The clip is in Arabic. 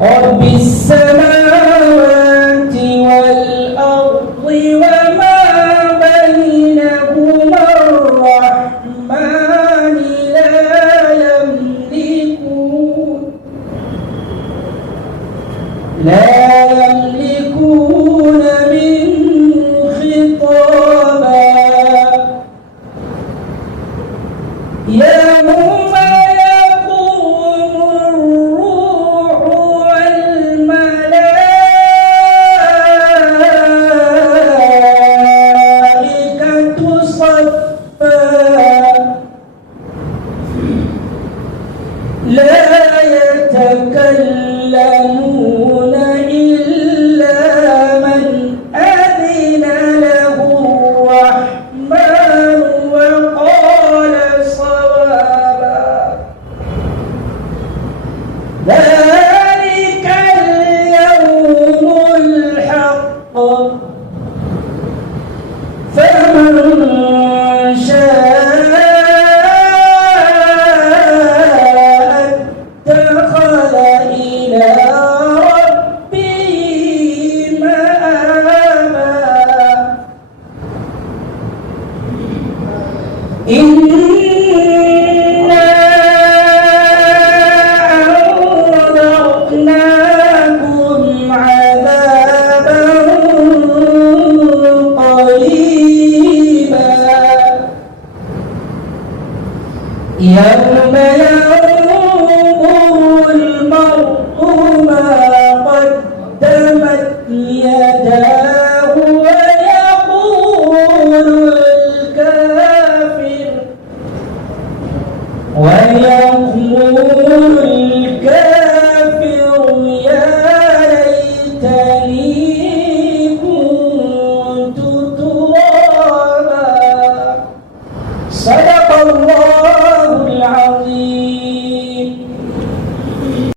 رب السماوات والأرض وما بينهما الرحمن لا يملكون منه خطابا يوم يقوم الروح والملائكة صفا لا يتكلمون إلا من أذن له الرحمن وقال صوابا ذلك اليوم الحق فمن شاء اتخذ إلى ربه مآبا إنا أنذرناكم عذابا قريبا يوم